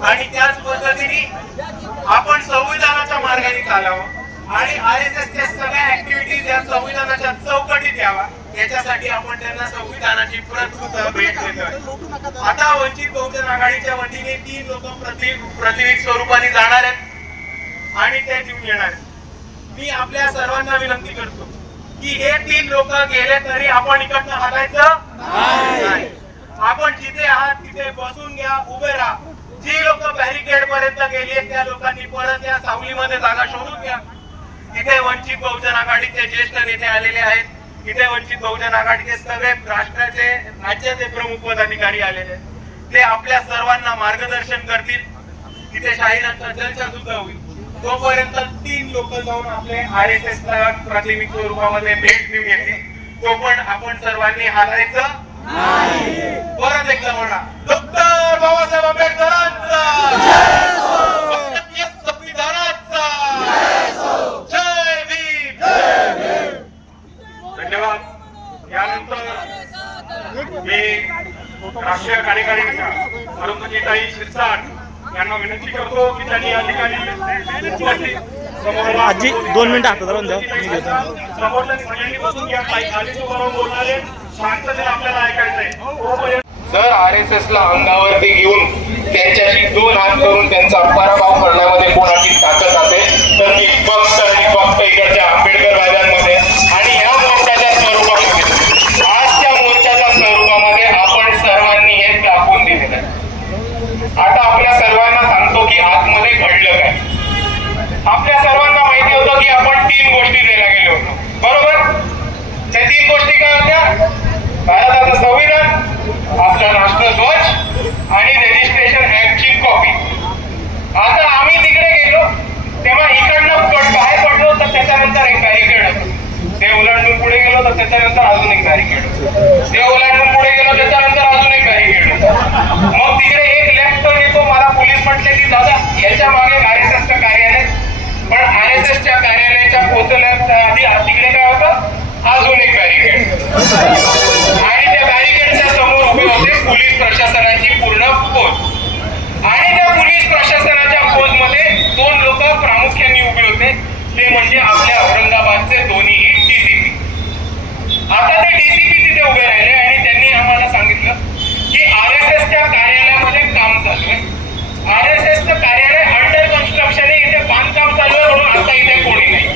आणि त्याच पद्धतीने आपण संविधानाच्या मार्गाने चालावं आणि आर एस एसच्या सगळ्या ऍक्टिव्हिटीज या संविधानाच्या चौकटीत यावा याच्यासाठी आपण त्यांना संविधानाची प्रत भेट देतोय आता वंचित बहुजन आघाडीच्या वतीने तीन लोक प्रतिनिधी स्वरूपाने जाणार आहेत आणि ते जीव घेणार आहेत. मी आपल्या सर्वांना विनंती करतो की हे तीन लोक गेले तरी आपण इकडनं हलायचं आपण जिथे आहात तिथे बसून घ्या उभे राहा. जी लोक बॅरिकेड पर्यंत गेली त्या लोकांनी परत या सावलीमध्ये जागा शोधून घ्या. तिथे वंचित बहुजन आघाडीचे ज्येष्ठ नेते आलेले आहेत. इथे वंचित बहुजन आघाडीचे सगळे राष्ट्राचे राज्याचे प्रमुख पदाधिकारी आलेले आहेत. ते आपल्या सर्वांना मार्गदर्शन करतील. तिथे शाहिरांचा चर्चा सुद्धा होईल. तोपर्यंत तीन लोक जाऊन आपले आर एस एस ला प्राथमिक स्वरूपामध्ये भेट देऊन येते तो पण आपण सर्वांनी हालायचं परत एकदा म्हणा. डॉक्टर बाबासाहेब आंबेडकरांचा भारतीय संविधानाचा जय भीम धन्यवाद यानंतर मी राष्ट्रीय कार्यकारी अरुंधतीताई शिरसाट यांना विनंती करतो की त्यांनी या ठिकाणी उपस्थित आजी, दोन मिनिटं हातात राहून द्या. मी घेतो. बोलणारे आपल्याला जर आर एस एस ला अंगावरती घेऊन त्यांच्याशी दोन हात करून त्यांचा पराभव करण्यामध्ये कोणाची ताकद असेल तर ती फक्त आणि फक्त इकडच्या आंबेडकर राजांमध्ये आणि ह्या मोर्चाच्या स्वरूपामध्ये आजच्या मोर्चाच्या स्वरूपामध्ये आपण सर्वांनी हे दाखवून दिलेलं आहे. आता आपल्या सर्वांना सांगतो की आतमध्ये घडलं काय. आपल्या सर्वांना माहिती होतं की आपण तीन गोष्टी द्यायला गेलो होतो. बरोबर? त्या तीन गोष्टी काय होत्या भारताचं संविधान आपला राष्ट्रध्वज आणि रजिस्ट्रेशन ऍक्टची कॉपी आता आम्ही तिकडे गेलो तेव्हा इकडनं पट- बाहेर पडलो तर त्याच्यानंतर एक बॅरिकेड होतं ते ओलांडून पुढे गेलो तर त्याच्यानंतर अजून एक बॅरिकेड होतं ते ओलांडून पुढे गेलो त्याच्यानंतर अजून एक बॅरिकेड होतं मग तिकडे एक लेफ्ट टर्न येतो मला पोलीस म्हटले की दादा याच्या मागे आर एस एसचं कार्यालय पण आर एस एसच्या कार्यालयाच्या पोहोचण्याच्या आधी तिकडे काय होतं? अजून एक बॅरिकेड आणि त्या बॅरिकेडच्या समोर उभे होते पोलीस प्रशासनाची पूर्ण पोच आणि त्या पोलीस प्रशासनाच्या पोच मध्ये दोन लोक प्रामुख्याने उभे होते. ते म्हणजे आपल्या औरंगाबादचे दोन्हीही डीसीपी आता ते डीसीपी तिथे उभे राहिले आणि त्यांनी आम्हाला सांगितलं की आर एस एसच्या कार्यालयामध्ये काम चालू आहे. आर एस एसचं कार्यालय अंडर कन्स्ट्रक्शन आहे इथे बांधकाम चालू आहे म्हणून आता इथे कोणी नाही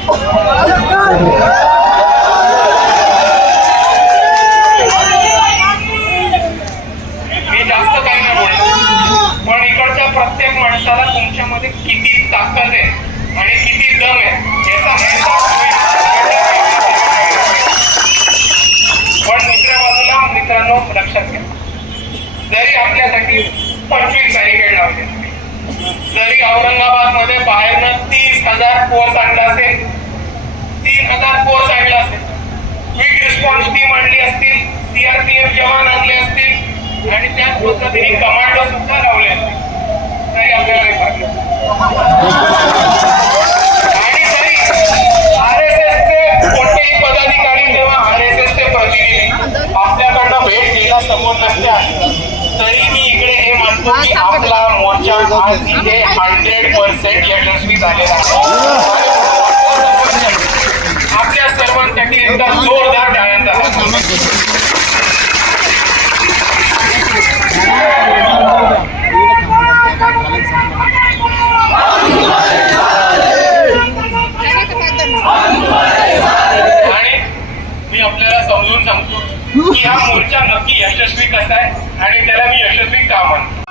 मी जास्त काही नाही बोलणार पण इकडच्या प्रत्येक माणसाला तुमच्यामध्ये किती ताकद आहे आणि किती दम आहे याचा पण दुसऱ्या बाजूला मित्रांनो लक्षात घ्या. जरी आपल्यासाठी पंचवीस बॅरिकेड लावले जरी औरंगाबादमध्ये बाहेरनं हजार कोर्स आणला असेल तीन हजार कोर्स आणला असेल. क्विक रिस्पॉन्स टीम आणली असतील सीआरपीएफ जवान आणले असतील आणि त्याच पद्धतीने कमांडो सुद्धा लावले असतील. तरी आपल्याला हंड्रेड पर्सेंट यशस्वी झालेला आपल्या सर्वांसाठी एकदा जोरदार टाळ्यांचा आणि मी आपल्याला समजून सांगतो की हा मोर्चा नक्की यशस्वी कसा आहे आणि त्याला मी यशस्वी का म्हणतो